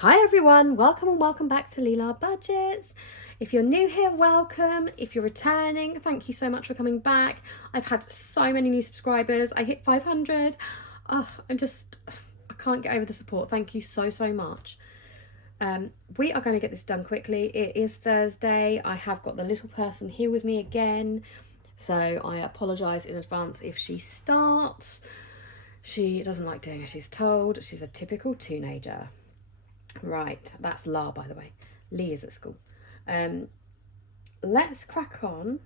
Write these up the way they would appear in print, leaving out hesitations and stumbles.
Hi everyone, welcome and welcome back to Leela Budgets. If you're new here, welcome. If you're returning, thank you so much for coming back. I've had so many new subscribers. I hit 500. I can't get over the support. Thank you so much. We are going to get this done quickly. It is Thursday. I have got the little person here with me again. So I apologise in advance if she starts. She doesn't like doing as she's told. She's a typical teenager. Right, that's La, by the way. Lee is at school. Let's crack on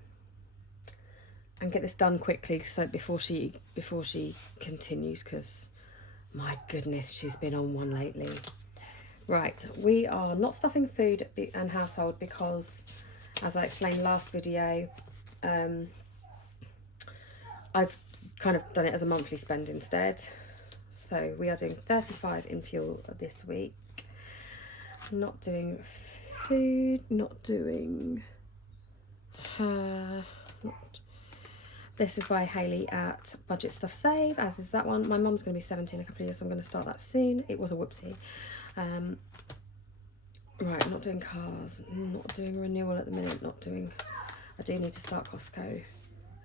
and get this done quickly, so before she continues, because my goodness, she's been on one lately. Right, we are not stuffing food and household because, as I explained last video, I've kind of done it as a monthly spend instead. So we are doing 35 in fuel this week. Not doing food, not doing this is by Hayley at Budget Stuff Save, as is that one. My mum's going to be 17 in a couple of years, so I'm going to start that soon. It was a whoopsie. Right, not doing cars, not doing renewal at the minute, not doing, I do need to start Costco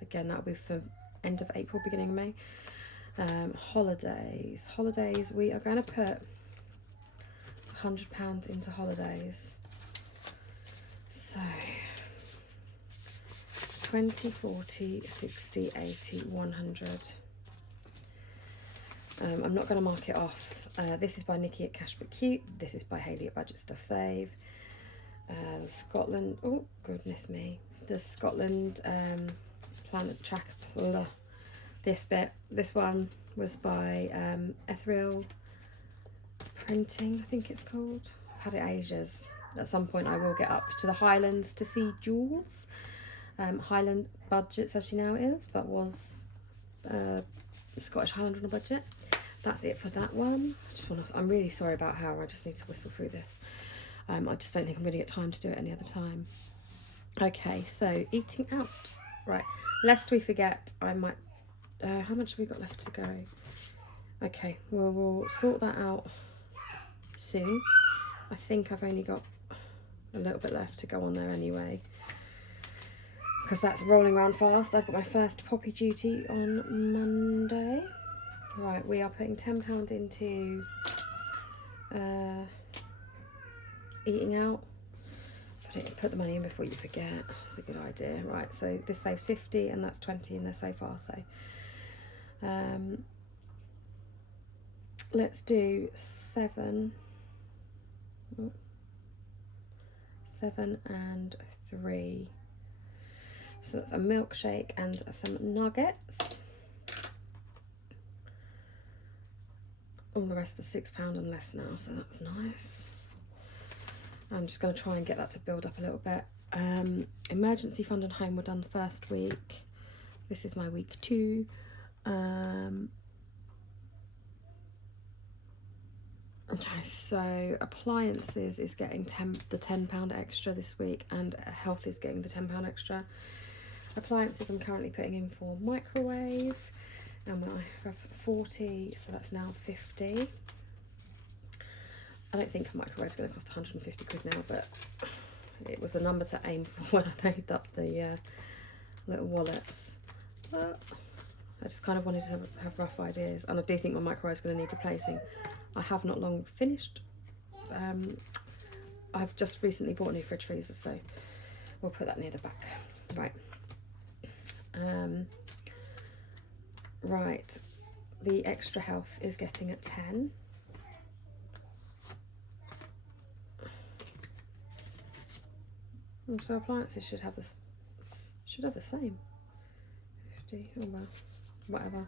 again. That'll be for end of April, beginning of May. Holidays, we are going to put £100 into holidays. So 20, 40, 60, 80, 100. I'm not going to mark it off. This is by Nikki at Cash But Cute. This is by Hayley at Budget Stuff Save. Scotland, oh goodness me. The Scotland Planet Track. This one was by Ethereal Printing, I think it's called. I've had it ages. At some point I will get up to the Highlands to see Jules. Highland Budgets as she now is, but was Scottish Highland on a budget. That's it for that one. I'm really sorry about how I just need to whistle through this. I just don't think I'm going to get time to do it any other time. Okay, so eating out. Right, lest we forget, I might, how much have we got left to go? Okay, well, we'll sort that out soon. I think I've only got a little bit left to go on there anyway, because that's rolling around fast. I've got my first poppy duty on Monday. Right, we are putting £10 into eating out. Put the money in before you forget. That's a good idea. Right, so this saves 50 and that's 20 in there so far. So let's do 7 and 3. So that's a milkshake and some nuggets. All the rest is £6 and less now, so that's nice. I'm just going to try and get that to build up a little bit. Emergency fund and home were done first week. This is my week 2. Okay, so appliances is getting the £10 extra this week, and health is getting the £10 extra. Appliances I'm currently putting in for microwave, and when I have 40, so that's now 50. I don't think a microwave is going to cost 150 quid now, but it was a number to aim for when I made up the little wallets. But I just kind of wanted to have rough ideas, and I do think my microwave is going to need replacing. I have not long finished. I've just recently bought a new fridge freezer, so we'll put that near the back. Right. Right. The extra health is getting at 10. So appliances should have the same. 50. Oh well, whatever.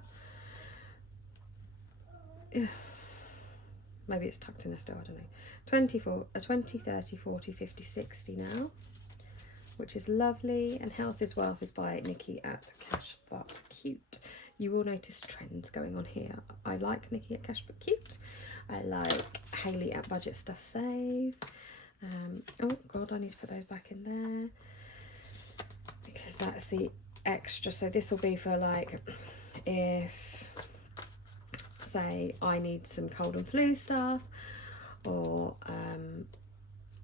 Yeah. Maybe it's tucked in there still, I don't know. 20, 30, 40, 50, 60 now, which is lovely. And Health is Wealth is by Nikki at Cash But Cute. You will notice trends going on here. I like Nikki at Cash But Cute. I like Hayley at Budget Stuff Save. Oh god, I need to put those back in there because that's the extra. So this will be for, like, if say I need some cold and flu stuff, or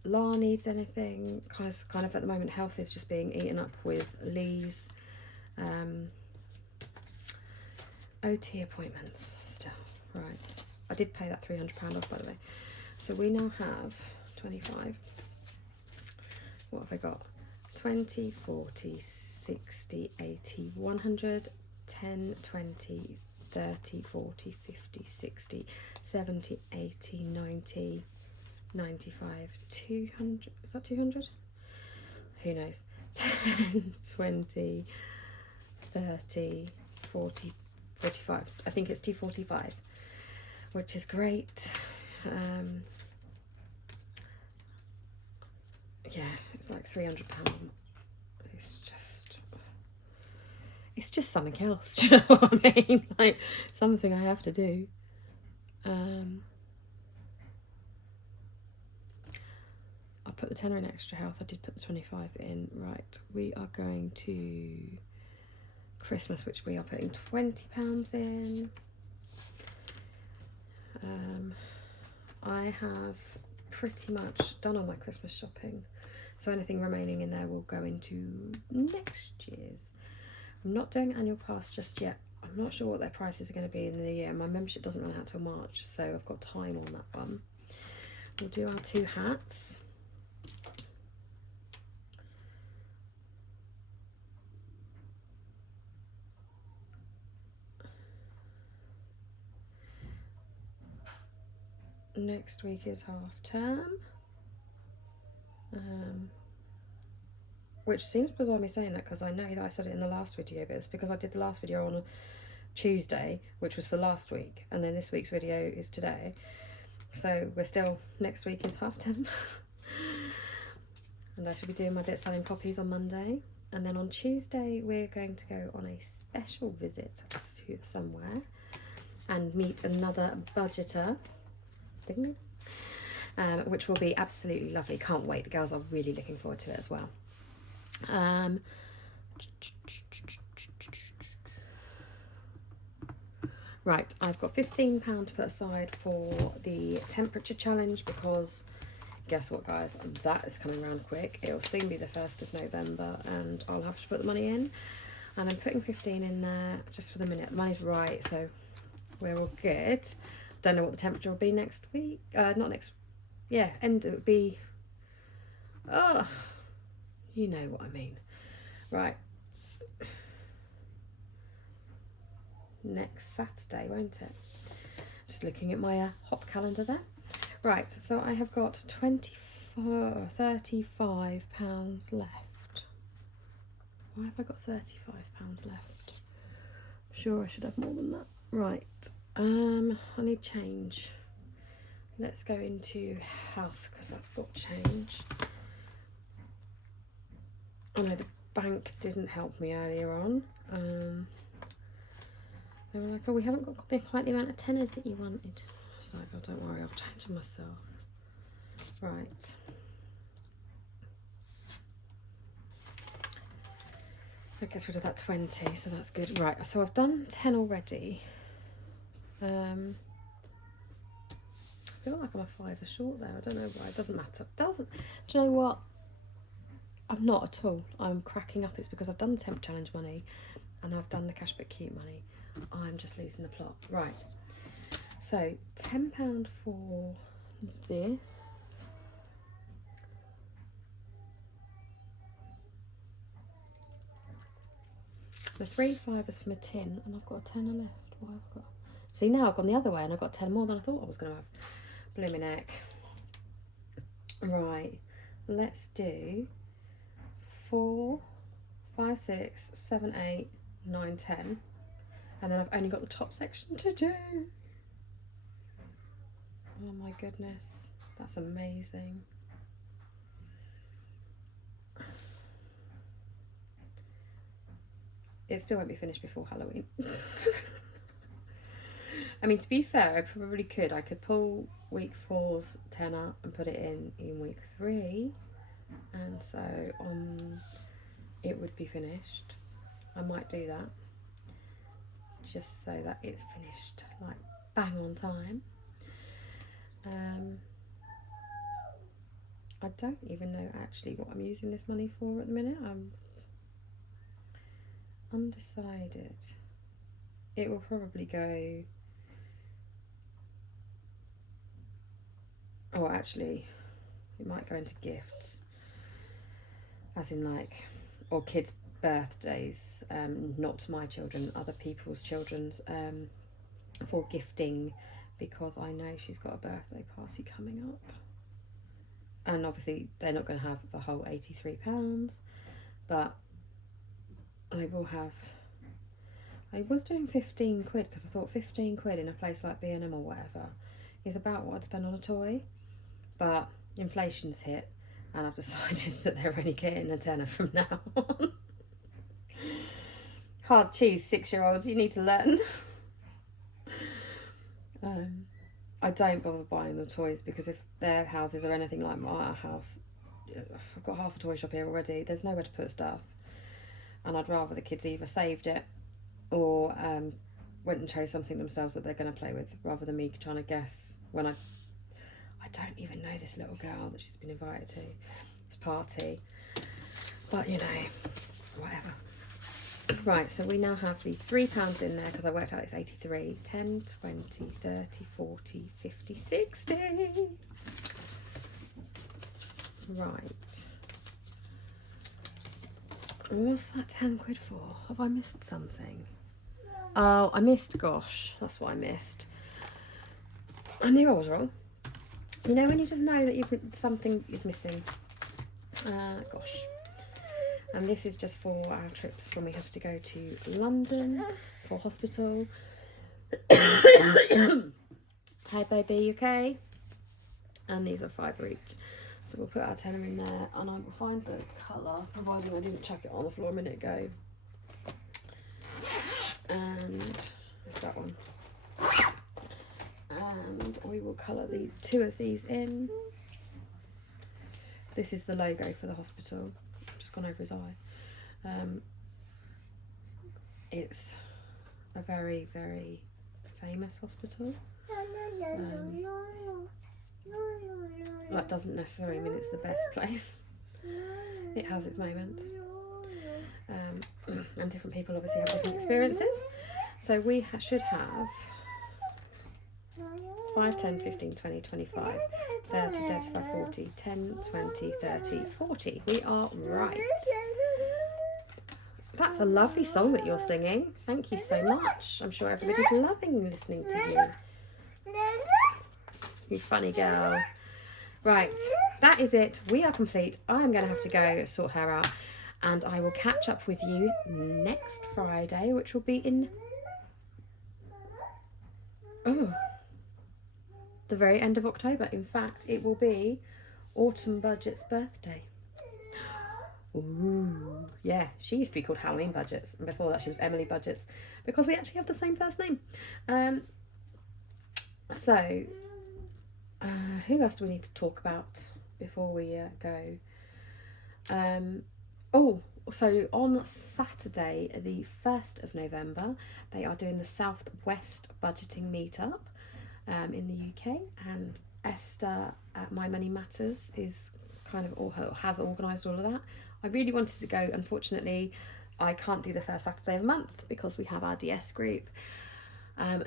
La needs anything. Kind of at the moment, Health is just being eaten up with Lee's OT appointments still. Right, I did pay that £300 off, by the way. So we now have 25. What have I got? 20, 40, 60, 80, 100, 10, 20, 30, 40, 50, 60, 70, 80, 90, 95, 200. Is that 200? Who knows? 10, 20, 30, 40, 45. I think it's 245, which is great. Yeah, it's like £300. It's just something else. Do you know what I mean? Like something I have to do. I'll put the tenner in extra health. I did put the 25 in. Right, we are going to Christmas, which we are putting £20 in. I have pretty much done all my Christmas shopping, so anything remaining in there will go into next year's. I'm not doing annual pass just yet. I'm not sure what their prices are going to be in the new year. My membership doesn't run out till March, so I've got time on that one. We'll do our 2 hats. Next week is half term, which seems bizarre me saying that because I know that I said it in the last video, but it's because I did the last video on a Tuesday, which was for last week, and then this week's video is today, so we're still, next week is half term. And I should be doing my bit selling copies on Monday, and then on Tuesday we're going to go on a special visit to somewhere and meet another budgeter, which will be absolutely lovely. Can't wait. The girls are really looking forward to it as well. Right, I've got £15 to put aside for the temperature challenge because guess what, guys, that is coming around quick. It'll soon be the 1st of November and I'll have to put the money in, and I'm putting 15 in there just for the minute. Money's right, so we're all good. Don't know what the temperature will be next week. Not next, yeah, and it would be, oh, you know what I mean. Right. Next Saturday, won't it? Just looking at my hop calendar there. Right, so I have got £35 left. Why have I got £35 left? I'm sure I should have more than that. Right. I need change. Let's go into health because that's got change. I know the bank didn't help me earlier on. They were like, oh, we haven't got quite the amount of tenors that you wanted. I was like, oh, don't worry, I'll change them myself. Right. That gets rid of that 20, so that's good. Right, so I've done 10 already. I feel like I'm a fiver short there. I don't know why. It doesn't matter. Doesn't. Do you know what? I'm not at all. I'm cracking up. It's because I've done the temp challenge money and I've done the cashback cute money. I'm just losing the plot. Right. So £10 for this. The 3 fivers from a tin, and I've got a tenner left. What have I got? See, now I've gone the other way and I've got 10 more than I thought I was going to have. Blooming heck. Right, let's do 4, 5, 6, 7, 8, 9, 10. And then I've only got the top section to do. Oh my goodness, that's amazing. It still won't be finished before Halloween. I mean, to be fair, I probably could. I could pull week 4's tenner and put it in week 3. And so it would be finished. I might do that. Just so that it's finished like bang on time. I don't even know actually what I'm using this money for at the minute. I'm undecided. It will probably go... Oh, actually, it might go into gifts. As in, like, or kids' birthdays, not to my children, other people's children's, for gifting, because I know she's got a birthday party coming up. And obviously they're not going to have the whole £83, but I will have... I was doing 15 quid because I thought 15 quid in a place like B&M or whatever is about what I'd spend on a toy, but inflation's hit and I've decided that they're only getting a tenner from now on. Hard cheese, 6-year-olds, you need to learn. I don't bother buying them toys because if their houses are anything like my house, I've got half a toy shop here already, there's nowhere to put stuff, and I'd rather the kids either saved it or went and chose something themselves that they're going to play with, rather than me trying to guess when I don't even know this little girl that she's been invited to this party. But you know, whatever. Right, so we now have the £3 in there because I worked out it's 83, 10, 20, 30, 40, 50, 60. Right. What's that 10 quid for? Have I missed something? Oh, I missed Gosh. That's what I missed. I knew I was wrong. You know when you just know that something is missing. Gosh. And this is just for our trips when we have to go to London for hospital. Hey baby, you okay? And these are £5 each. So we'll put our tenner in there and I will find the colour, providing I didn't chuck it on the floor a minute ago. And it's that one. And we will colour two of these in. This is the logo for the hospital. Just gone over his eye. It's a very, very famous hospital. That doesn't necessarily mean it's the best place. It has its moments. And different people obviously have different experiences. So we should have 5, 10, 15, 20, 25, 30, 35, 40, 10, 20, 30, 40. We are right. That's a lovely song that you're singing. Thank you so much. I'm sure everybody's loving listening to you. You funny girl. Right, that is it. We are complete. I'm going to have to go sort her out. And I will catch up with you next Friday, which will be in... the very end of October. In fact, it will be Autumn Budget's birthday. Ooh, yeah, she used to be called Halloween Budgets, and before that she was Emily Budgets, because we actually have the same first name. Who else do we need to talk about before we go? So on Saturday, the 1st of November, they are doing the Southwest Budgeting Meetup in the UK, and Esther at My Money Matters is has organised all of that. I really wanted to go. Unfortunately, I can't do the first Saturday of the month because we have our DS group.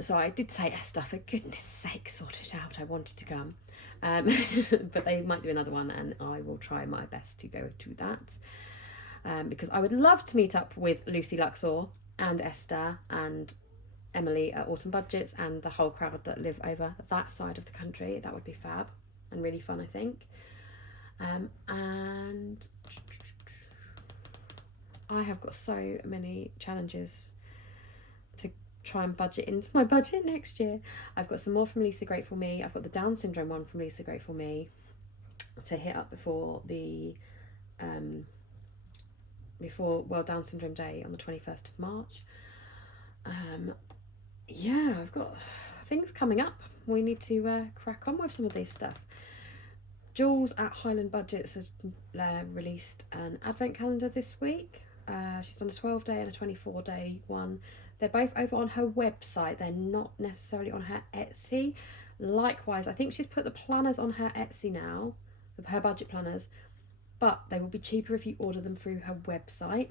So I did say, Esther, for goodness sake, sort it out. I wanted to come. But they might do another one, and I will try my best to go to that. Because I would love to meet up with Lucy Luxor and Esther and Emily at Autumn Budgets and the whole crowd that live over that side of the country. That would be fab and really fun, I think. And I have got so many challenges to try and budget into my budget next year. I've got some more from Lisa Grateful Me. I've got the Down syndrome one from Lisa Grateful Me to hit up before the World Down Syndrome Day on the 21st of March. Yeah, I've got things coming up. We need to crack on with some of this stuff. Jules at Highland Budgets has released an advent calendar this week. She's done a 12-day and a 24-day one. They're both over on her website. They're not necessarily on her Etsy. Likewise, I think she's put the planners on her Etsy now. her budget planners, but they will be cheaper if you order them through her website.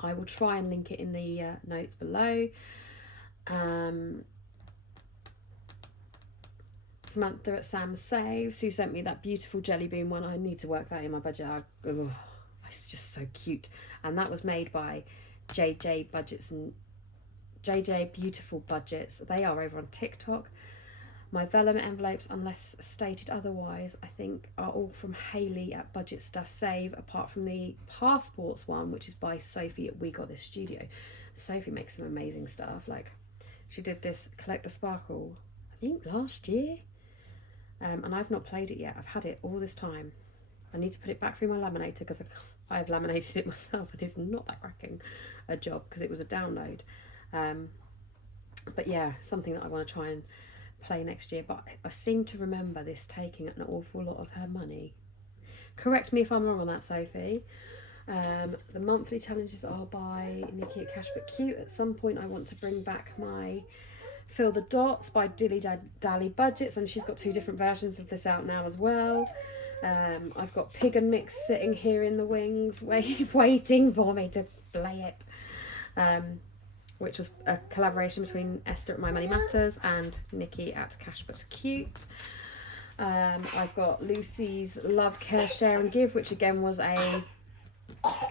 I will try and link it in the notes below. Samantha at Sam Saves, who sent me that beautiful jelly bean one. I need to work that in my budget. It's just so cute. And that was made by JJ Budgets and JJ Beautiful Budgets. They are over on TikTok. My vellum envelopes, unless stated otherwise, I think are all from Hayley at Budget Stuff Save, apart from the passports one, which is by Sophie at We Got This Studio. Sophie makes some amazing stuff. Like, she did this Collect the Sparkle, I think last year, and I've not played it yet. I've had it all this time. I need to put it back through my laminator because I've laminated it myself, and it's not that cracking a job because it was a download. But yeah, something that I want to try and play next year, but I seem to remember this taking an awful lot of her money. Correct me if I'm wrong on that, Sophie. The monthly challenges are by Nikki at Cash But Cute. At some point I want to bring back my Fill the Dots by Dilly Dally Budgets, and she's got 2 different versions of this out now as well. I've got Pig and Mix sitting here in the wings waiting for me to play it, which was a collaboration between Esther at My Money Matters and Nikki at Cash But Cute. I've got Lucy's Love, Care, Share and Give, which again was a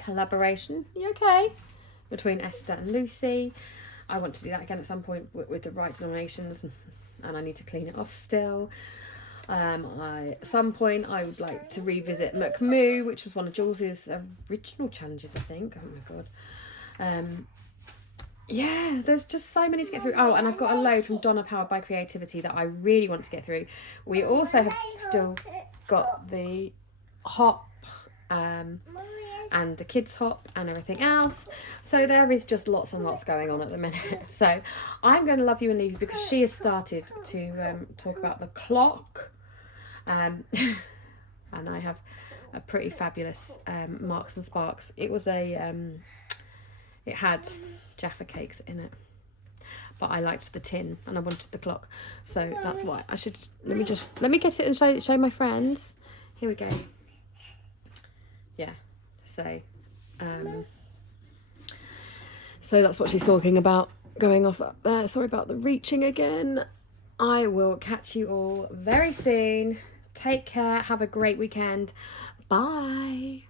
collaboration, you okay, between Esther and Lucy. I want to do that again at some point with the right denominations, and I need to clean it off still. At some point I would like to revisit McMoo, which was one of Jules's original challenges, I think. Oh my god. Yeah, there's just so many to get through. Oh, and I've got a load from Donna Powered by Creativity that I really want to get through. We also have still got the hop and the kids hop and everything else. So there is just lots and lots going on at the minute. So I'm going to love you and leave you because she has started to talk about the clock. And I have a pretty fabulous Marks and Sparks. It was a... it had Jaffa cakes in it, but I liked the tin and I wanted the clock, so that's why I should let me get it and show my friends. Here we go. Yeah, so that's what she's talking about, going off up there. Sorry about the reaching again. I will catch you all very soon. Take care, have a great weekend. Bye.